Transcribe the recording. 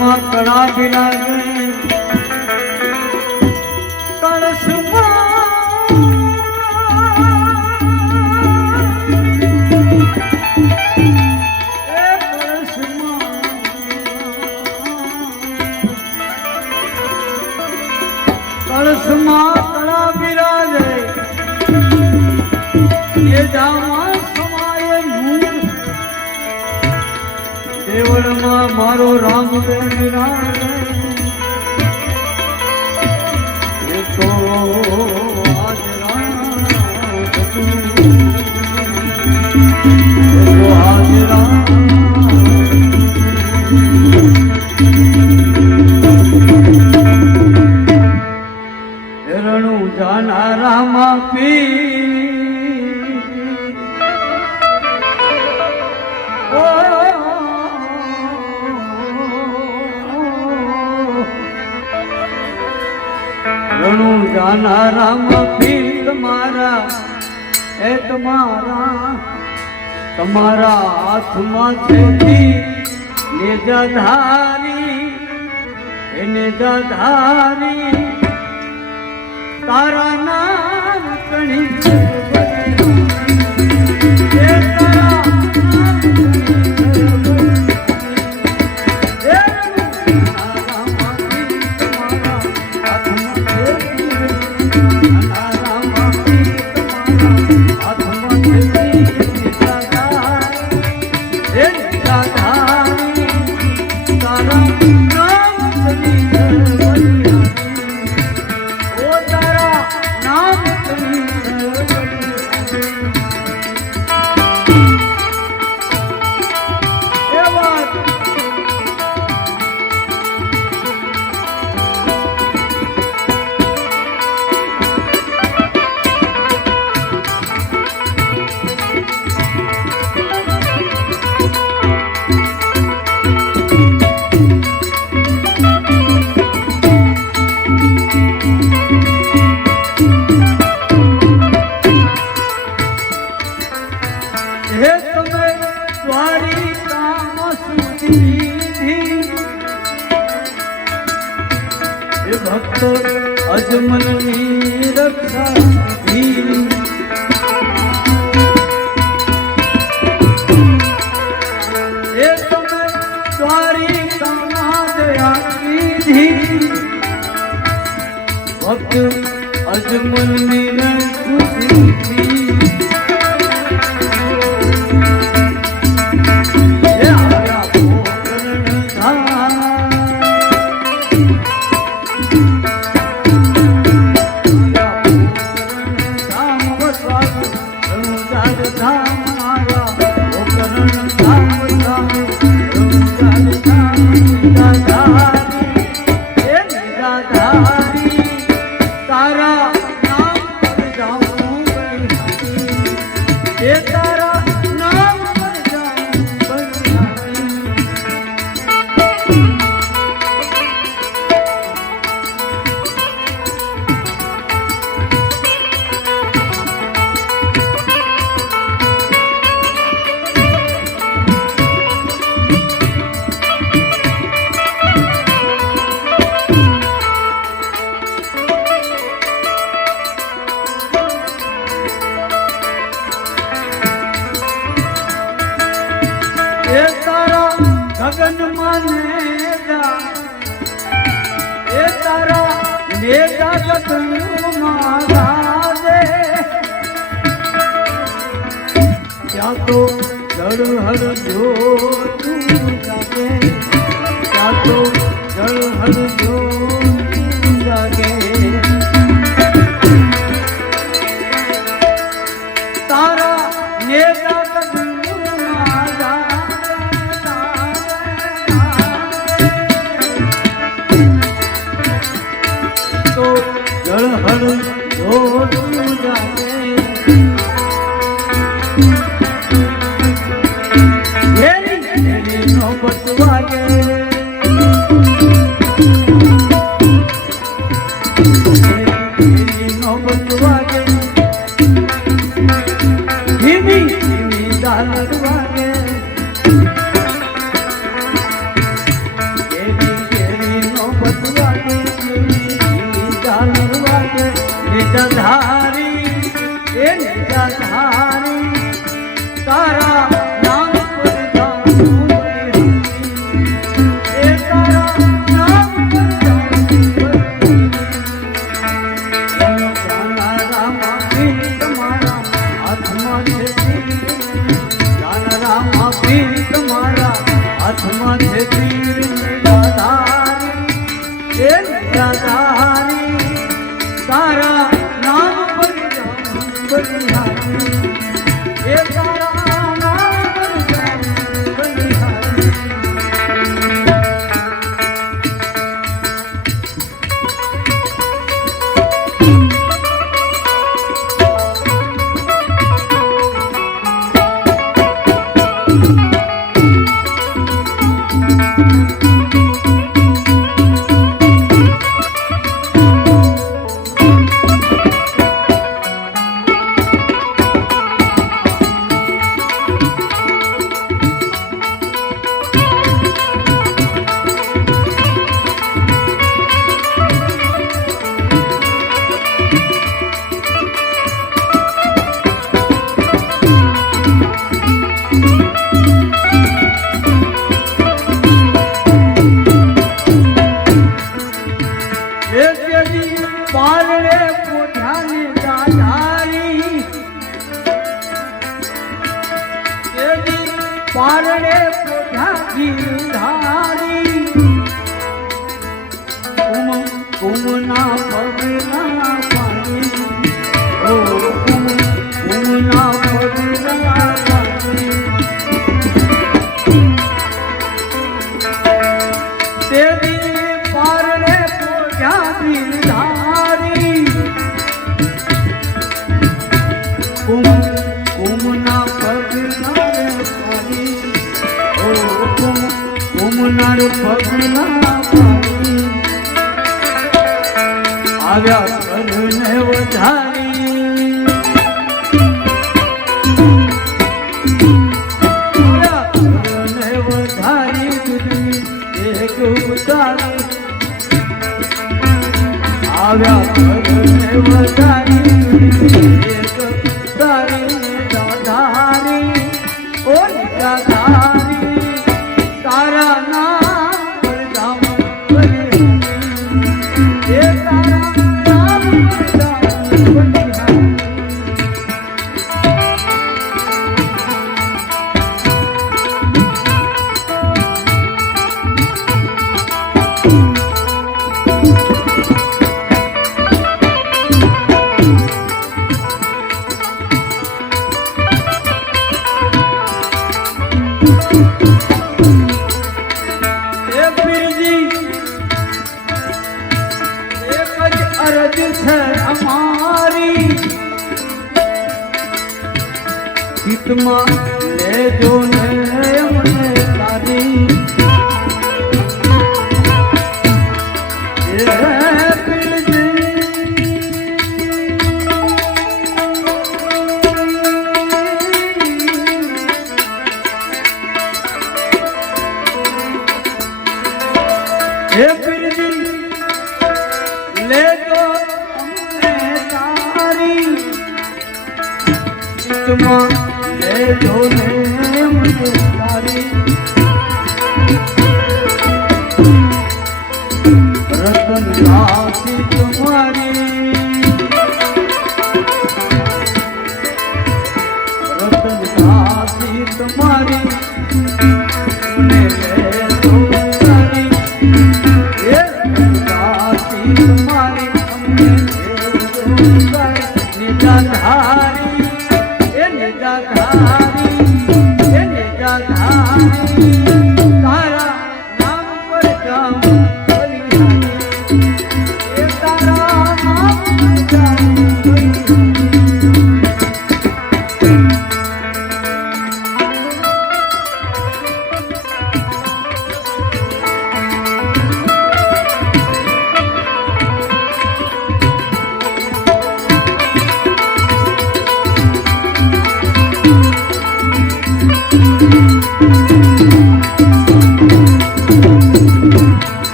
માં કળાજ લાગે. કળશમાં કળા બિરાજે. એ જાઉં કેવળમાં મારો રામ રામ. રામ. નું જાનારામ પીર મારા, એ તમારા તમારા હાથમાં છેથી નેજાધારી, એ નેજાધારી, તારા નામ કણી તારા acımın bir એ તારા ગગન માનેગા એ તારા નેગા ગગન મારા દે. ત્યાં એ નિજધારી જાઉં બલિહારી. પોઠા ગીરધારી કુમ કુમના પગના પાણી, ઓ કુમ કુમના પગના પાણી. તેદી પારણે પોઠા ગીરધારી કુમ કુમના પગના પાણી આવ્યા કરને વધારી આવ્યા કરને વધારી એક ઉતારી આવ્યા કરને વધારી એક ઉતારી દાધારી ઓ દાધારી છે અમારી. ચિતમાં લેજો ને અમને તારી. એ ચિતમાં લેજો ને અમને તારી રતન રાશિ તુમ મારી રતન દાસી તમારી.